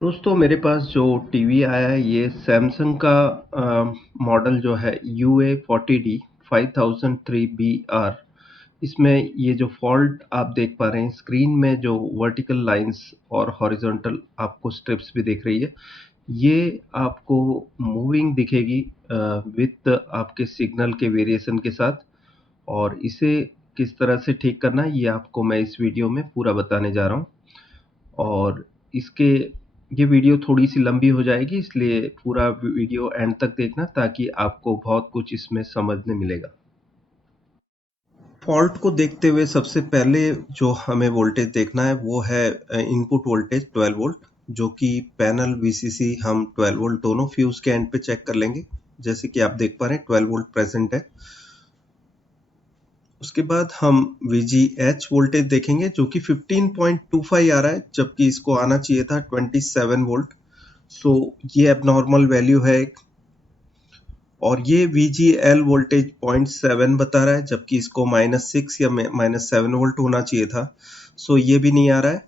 दोस्तों मेरे पास जो टीवी आया है ये सैमसंग का मॉडल जो है UA40D 5003BR। इसमें ये जो फॉल्ट आप देख पा रहे हैं स्क्रीन में, जो वर्टिकल लाइंस और हॉरिजॉन्टल आपको स्ट्रिप्स भी दिख रही है, ये आपको मूविंग दिखेगी विथ आपके सिग्नल के वेरिएशन के साथ। और इसे किस तरह से ठीक करना है ये आपको मैं इस वीडियो में पूरा बताने जा रहा हूँ। और इसके ये वीडियो थोड़ी-सी लंबी हो जाएगी, इसलिए पूरा वीडियो एंड तक देखना ताकि आपको बहुत कुछ इसमें समझने मिलेगा। फॉल्ट को देखते हुए सबसे पहले जो हमें वोल्टेज देखना है वो है इनपुट वोल्टेज 12 वोल्ट, जो कि पैनल वीसीसी हम 12 वोल्ट दोनों फ्यूज के एंड पे चेक कर लेंगे। जैसे कि आप देख पा रहे हैं 12 वोल्ट प्रेजेंट है। उसके बाद हम VGH वोल्टेज देखेंगे जो कि 15.25 आ रहा है, जबकि इसको आना चाहिए था 27 वोल्ट। सो ये एबनॉर्मल वैल्यू है एक। और ये VGL वोल्टेज 0.7 बता रहा है, जबकि इसको -6 या -7 वोल्ट होना चाहिए था। सो ये भी नहीं आ रहा है।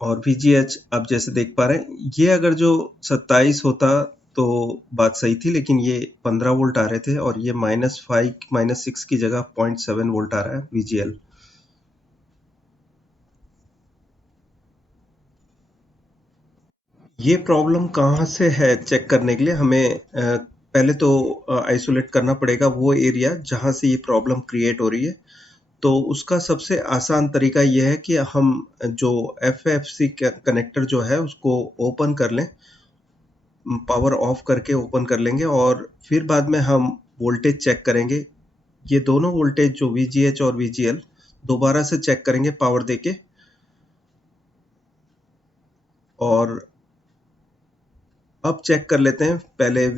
और VGH आप जैसे देख पा रहे हैं, ये अगर जो 27 होता तो बात सही थी, लेकिन ये 15 वोल्ट आ रहे थे और ये -5 -6 की जगह 0.7 वोल्ट आ रहा है VGL। ये प्रॉब्लम कहाँ से है चेक करने के लिए हमें पहले तो आइसोलेट करना पड़ेगा वो एरिया जहाँ से ये प्रॉब्लम क्रिएट हो रही है। तो उसका सबसे आसान तरीका ये है कि हम जो FFC कनेक्टर जो है उसको ओपन कर लें, पावर ऑफ करके ओपन कर लेंगे और फिर बाद में हम वोल्टेज चेक करेंगे। ये दोनों वोल्टेज जो VGH और VGL दोबारा से चेक करेंगे पावर देके। और अब चेक कर लेते हैं पहले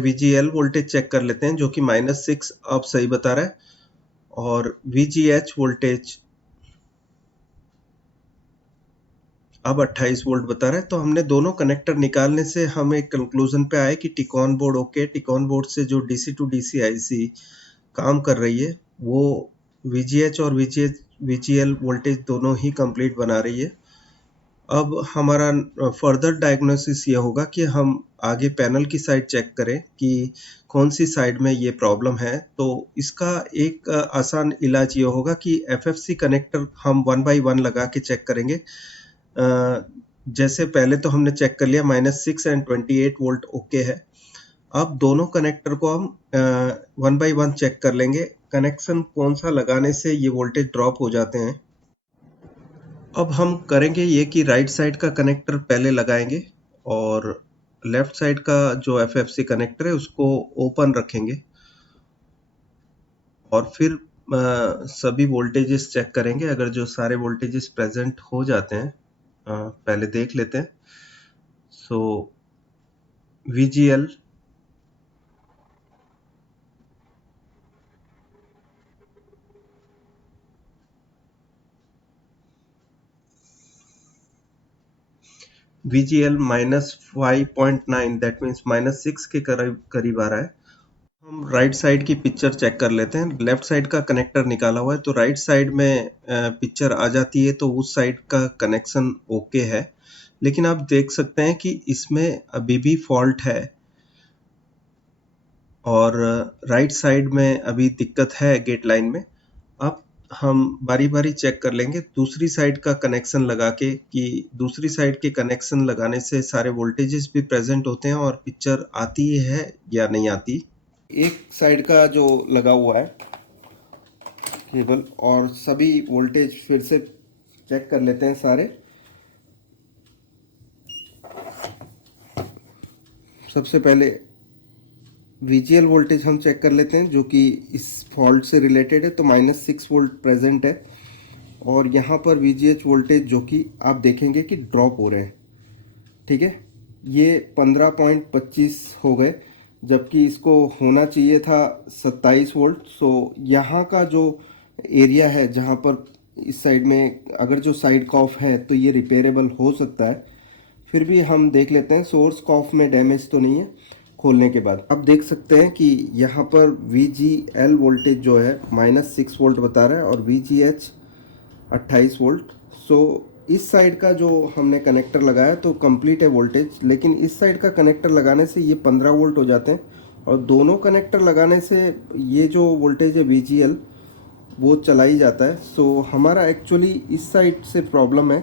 VGL वोल्टेज चेक कर लेते हैं जो कि -6 अब सही बता रहा है। और VGH वोल्टेज अब 28 वोल्ट बता रहा है। तो हमने दोनों कनेक्टर निकालने से हम एक कंक्लूजन पे आए कि टिकॉन बोर्ड ओके। टिकॉन बोर्ड से जो DC टू DC IC काम कर रही है वो VGH और VGL वोल्टेज दोनों ही कंप्लीट बना रही है। अब हमारा फर्दर डायग्नोसिस ये होगा कि हम आगे पैनल की साइड चेक करें कि कौन सी साइड में ये प्रॉब्लम है। तो इसका एक आसान इलाज ये होगा कि FFC कनेक्टर हम 1 बाय 1 लगा के चेक करेंगे। जैसे पहले तो हमने चेक कर लिया -6 एंड 28 वोल्ट ओके है। अब दोनों कनेक्टर को हम 1 बाय 1 चेक कर लेंगे, कनेक्शन कौन सा लगाने से ये वोल्टेज ड्रॉप हो जाते हैं। अब हम करेंगे ये कि राइट साइड का कनेक्टर पहले लगाएंगे और लेफ्ट साइड का जो FFC कनेक्टर है उसको ओपन रखेंगे और फिर सभी वोल्टेजेस चेक करेंगे। अगर जो सारे वोल्टेजेस प्रेजेंट हो जाते हैं पहले देख लेते हैं। सो VGL -5.9 दैट मीन्स -6 के करीब करीब आ रहा है। हम राइट साइड की पिक्चर चेक कर लेते हैं। लेफ्ट साइड का कनेक्टर निकाला हुआ है तो राइट साइड में पिक्चर आ जाती है तो उस साइड का कनेक्शन ओके है। लेकिन आप देख सकते हैं कि इसमें अभी भी फॉल्ट है और राइट साइड में अभी दिक्कत है गेट लाइन में। अब हम बारी बारी चेक कर लेंगे दूसरी साइड का कनेक्शन लगा के कि दूसरी साइड के कनेक्शन लगाने से सारे वोल्टेजेस भी प्रेजेंट होते हैं और पिक्चर आती है या नहीं आती। एक साइड का जो लगा हुआ है केबल और सभी वोल्टेज फिर से चेक कर लेते हैं सारे। सबसे पहले VGL वोल्टेज हम चेक कर लेते हैं जो कि इस फॉल्ट से रिलेटेड है, तो -6 वोल्ट प्रेजेंट है। और यहाँ पर VGH वोल्टेज जो कि आप देखेंगे कि ड्रॉप हो रहे हैं। ठीक है, ये 15.25 हो गए, जबकि इसको होना चाहिए था 27 वोल्ट। सो यहाँ का जो एरिया है जहाँ पर इस साइड में अगर जो साइड कॉफ है तो ये रिपेयरेबल हो सकता है। फिर भी हम देख लेते हैं सोर्स कॉफ में डैमेज तो नहीं है। खोलने के बाद आप देख सकते हैं कि यहाँ पर VGL वोल्टेज जो है -6 वोल्ट बता रहा है और VGH 28 वोल्ट। सो इस साइड का जो हमने कनेक्टर लगाया तो कंप्लीट है वोल्टेज, लेकिन इस साइड का कनेक्टर लगाने से ये 15 वोल्ट हो जाते हैं और दोनों कनेक्टर लगाने से ये जो वोल्टेज है VGL वो चला ही जाता है। सो हमारा एक्चुअली इस साइड से प्रॉब्लम है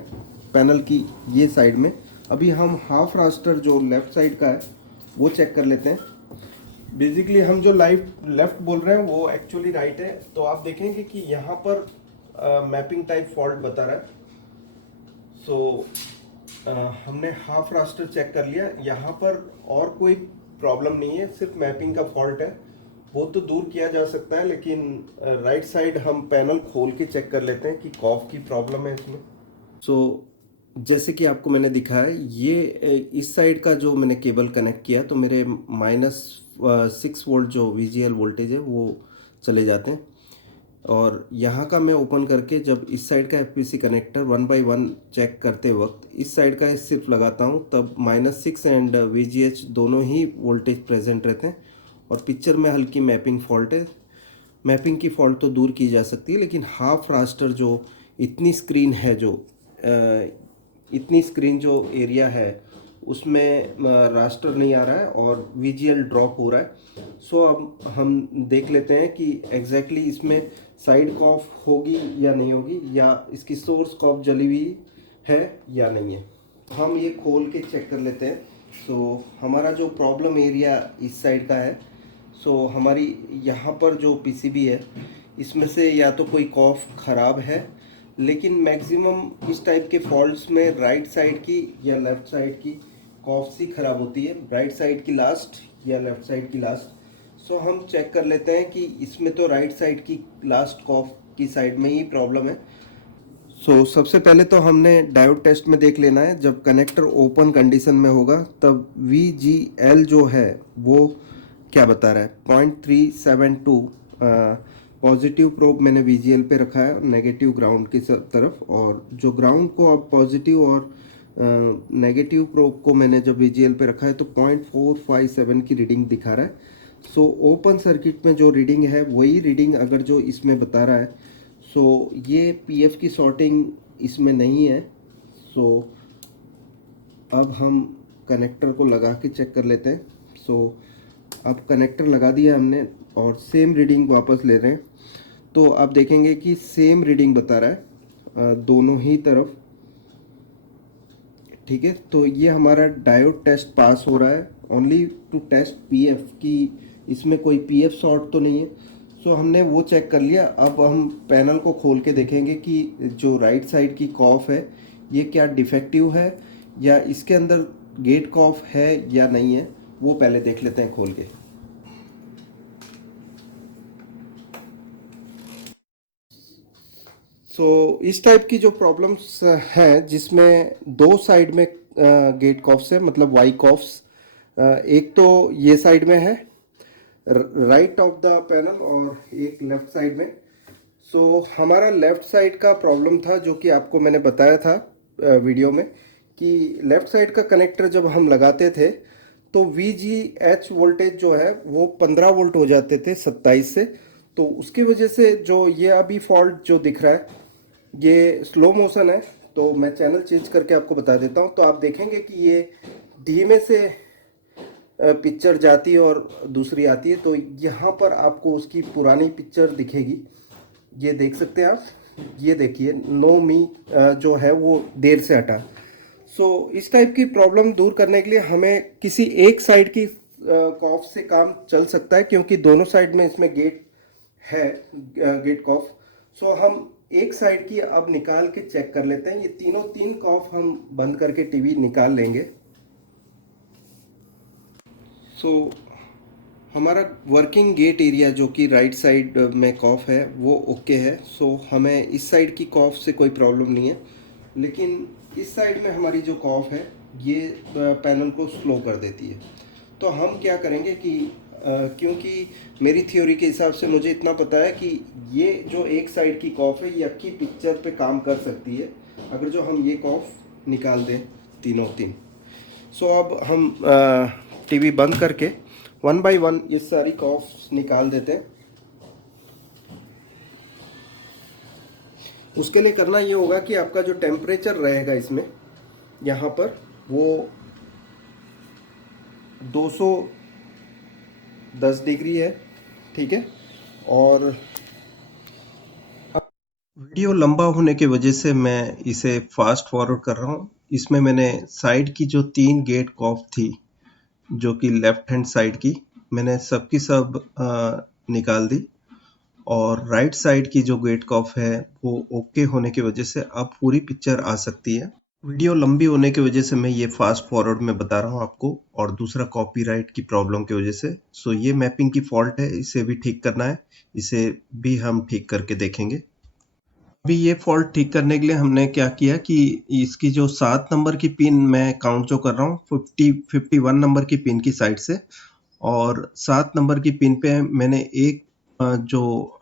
पैनल की, ये साइड में। अभी हम हाफ रास्टर जो लेफ़्ट साइड का है वो चेक कर लेते हैं। बेसिकली हम जो लेफ़्ट बोल रहे हैं वो एक्चुअली राइट है। तो आप देखेंगे कि यहाँ पर मैपिंग टाइप फॉल्ट बता रहा है। सो हमने हाफ रास्टर चेक कर लिया, यहाँ पर और कोई प्रॉब्लम नहीं है, सिर्फ मैपिंग का फॉल्ट है। वो तो दूर किया जा सकता है, लेकिन राइट साइड हम पैनल खोल के चेक कर लेते हैं कि कॉफ की प्रॉब्लम है इसमें। सो जैसे कि आपको मैंने दिखाया, ये इस साइड का जो मैंने केबल कनेक्ट किया तो मेरे -6 वोल्ट जो VGL वोल्टेज है वो चले जाते हैं। और यहाँ का मैं ओपन करके जब इस साइड का FPC कनेक्टर 1 बाई 1 चेक करते वक्त इस साइड का सिर्फ लगाता हूँ, तब -6 एंड VGH दोनों ही वोल्टेज प्रेजेंट रहते हैं। और पिक्चर में हल्की मैपिंग फॉल्ट है। मैपिंग की फॉल्ट तो दूर की जा सकती है, लेकिन हाफ रास्टर जो इतनी स्क्रीन है, जो इतनी स्क्रीन जो एरिया है उसमें रास्टर नहीं आ रहा है और VGL ड्रॉप हो रहा है। सो अब हम देख लेते हैं कि एग्जैक्टली इसमें साइड कॉफ होगी या नहीं होगी, या इसकी सोर्स कॉफ जली हुई है या नहीं है। हम ये खोल के चेक कर लेते हैं। सो हमारा जो प्रॉब्लम एरिया इस साइड का है, सो हमारी यहाँ पर जो PCB है इसमें से या तो कोई कॉफ ख़राब है, लेकिन मैक्सिमम इस टाइप के फॉल्ट्स में राइट साइड की या लेफ़्ट साइड की कॉफ्स ही ख़राब होती है, राइट साइड की लास्ट या लेफ़्ट साइड की लास्ट। सो हम चेक कर लेते हैं कि इसमें तो राइट साइड की लास्ट कॉफ की साइड में ही प्रॉब्लम है। सो सबसे पहले तो हमने डायोड टेस्ट में देख लेना है, जब कनेक्टर ओपन कंडीशन में होगा तब VGL जो है वो क्या बता रहा है, 0.372। पॉजिटिव प्रोब मैंने VGL पे रखा है, नेगेटिव ग्राउंड की तरफ, और जो ग्राउंड को अब पॉजिटिव और नेगेटिव प्रोब को मैंने जब VGL पे रखा है तो 0.457 की रीडिंग दिखा रहा है। सो ओपन सर्किट में जो रीडिंग है वही रीडिंग अगर जो इसमें बता रहा है, सो ये PF की सॉर्टिंग इसमें नहीं है। सो अब हम कनेक्टर को लगा के चेक कर लेते हैं। सो अब कनेक्टर लगा दिया हमने और सेम रीडिंग वापस ले रहे हैं, तो आप देखेंगे कि सेम रीडिंग बता रहा है दोनों ही तरफ। ठीक है, तो ये हमारा डायोड टेस्ट पास हो रहा है, ओनली टू टेस्ट PF की इसमें कोई PF शॉर्ट तो नहीं है। सो हमने वो चेक कर लिया। अब हम पैनल को खोल के देखेंगे कि जो राइट साइड की कॉफ है ये क्या डिफेक्टिव है या इसके अंदर गेट कॉफ है या नहीं है, वो पहले देख लेते हैं खोल के। सो इस टाइप की जो प्रॉब्लम्स हैं जिसमें दो साइड में गेट कॉफ्स है, मतलब वाई कॉफ्स, एक तो ये साइड में है राइट ऑफ द पैनल और एक लेफ्ट साइड में। सो हमारा लेफ्ट साइड का प्रॉब्लम था, जो कि आपको मैंने बताया था वीडियो में, कि लेफ्ट साइड का कनेक्टर जब हम लगाते थे तो VGH वोल्टेज जो है वो 15 वोल्ट हो जाते थे 27 से। तो उसकी वजह से जो ये अभी फॉल्ट जो दिख रहा है ये स्लो मोशन है। तो मैं चैनल चेंज करके आपको बता देता हूँ, तो आप देखेंगे कि ये धीमे से पिक्चर जाती है और दूसरी आती है। तो यहाँ पर आपको उसकी पुरानी पिक्चर दिखेगी, ये देख सकते हैं आप, ये देखिए नो मी जो है वो देर से हटा। सो इस टाइप की प्रॉब्लम दूर करने के लिए हमें किसी एक साइड की कॉफ से काम चल सकता है, क्योंकि दोनों साइड में इसमें गेट है, गेट कॉफ। सो हम एक साइड की अब निकाल के चेक कर लेते हैं। ये तीन कॉफ हम बंद करके टीवी निकाल लेंगे। सो हमारा वर्किंग गेट एरिया जो कि राइट साइड में कॉफ है वो ओके है। सो हमें इस साइड की कॉफ से कोई प्रॉब्लम नहीं है, लेकिन इस साइड में हमारी जो कॉफ है ये पैनल को स्लो कर देती है। तो हम क्या करेंगे कि क्योंकि मेरी थ्योरी के हिसाब से मुझे इतना पता है कि ये जो एक साइड की कॉफ है ये आपकी पिक्चर पे काम कर सकती है अगर जो हम ये कॉफ निकाल दें तीनों तीन। सो अब हम टीवी बंद करके वन बाय वन ये सारी कॉफ्स निकाल देते हैं। उसके लिए करना ये होगा कि आपका जो टेम्परेचर रहेगा इसमें यहाँ पर वो 210 डिग्री है, ठीक है। और वीडियो लंबा होने की वजह से मैं इसे फास्ट फॉरवर्ड कर रहा हूँ। इसमें मैंने साइड की जो 3 गेट कॉफ थी, जो कि लेफ्ट हैंड साइड की, मैंने सबकी सब निकाल दी। और राइट साइड की जो गेट कॉफ है वो ओके होने की वजह से अब पूरी पिक्चर आ सकती है। वीडियो लंबी होने की वजह से मैं ये फास्ट फॉरवर्ड में बता रहा हूँ आपको, और दूसरा कॉपीराइट की प्रॉब्लम की वजह से। सो ये मैपिंग की फॉल्ट है, इसे भी ठीक करना है, इसे भी हम ठीक करके देखेंगे। अभी ये फॉल्ट ठीक करने के लिए हमने क्या किया कि इसकी जो 7 नंबर की पिन मैं काउंट जो कर रहा हूँ 51 नंबर की पिन की साइड से, और 7 नंबर की पिन पे मैंने एक जो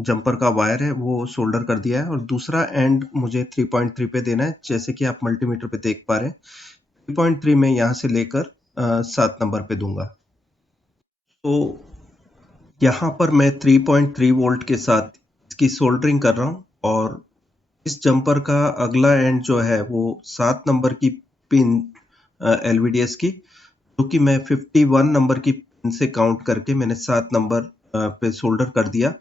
जंपर का वायर है वो सोल्डर कर दिया है, और दूसरा एंड मुझे 3.3 पे देना है, जैसे कि आप मल्टीमीटर पे देख पा रहे हैं। 3.3 में यहाँ से लेकर 7 नंबर पे दूंगा। तो यहाँ पर मैं 3.3 वोल्ट के साथ इसकी सोल्डरिंग कर रहा हूँ, और इस जंपर का अगला एंड जो है वो 7 नंबर की पिन LVDS की, जो कि मैं 51 नंबर की पिन से काउंट करके मैंने 7 नंबर पे सोल्डर कर दिया।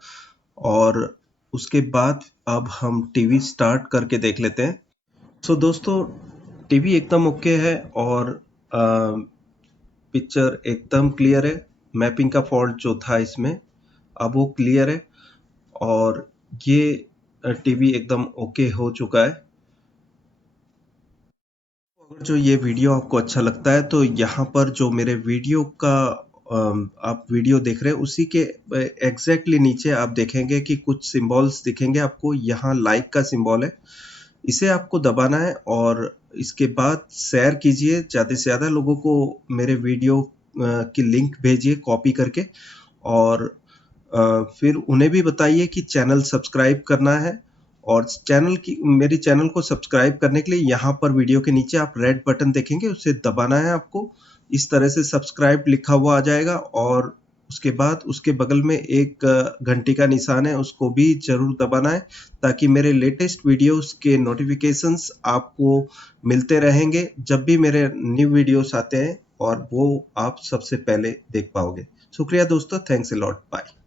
और उसके बाद अब हम टीवी स्टार्ट करके देख लेते हैं। सो दोस्तों, टीवी एकदम ओके है, और पिक्चर एकदम क्लियर है। मैपिंग का फॉल्ट जो था इसमें अब वो क्लियर है, और ये टीवी एकदम ओके हो चुका है। अगर जो ये वीडियो आपको अच्छा लगता है तो यहाँ पर जो मेरे वीडियो का आप वीडियो देख रहे हैं उसी के एग्जैक्टली नीचे आप देखेंगे कि कुछ सिंबल्स दिखेंगे आपको। यहाँ लाइक का सिंबल है, इसे आपको दबाना है, और इसके बाद शेयर कीजिए, ज़्यादा से ज़्यादा लोगों को मेरे वीडियो की लिंक भेजिए कॉपी करके। और फिर उन्हें भी बताइए कि चैनल सब्सक्राइब करना है। और मेरी चैनल को सब्सक्राइब करने के लिए यहाँ पर वीडियो के नीचे आप रेड बटन देखेंगे, उसे दबाना है आपको। इस तरह से सब्सक्राइब लिखा हुआ आ जाएगा, और उसके बाद उसके बगल में एक घंटी का निशान है, उसको भी जरूर दबाना है, ताकि मेरे लेटेस्ट वीडियोस के नोटिफिकेशंस आपको मिलते रहेंगे जब भी मेरे न्यू वीडियोस आते हैं, और वो आप सबसे पहले देख पाओगे। शुक्रिया दोस्तों, थैंक्स अ लॉट, बाय।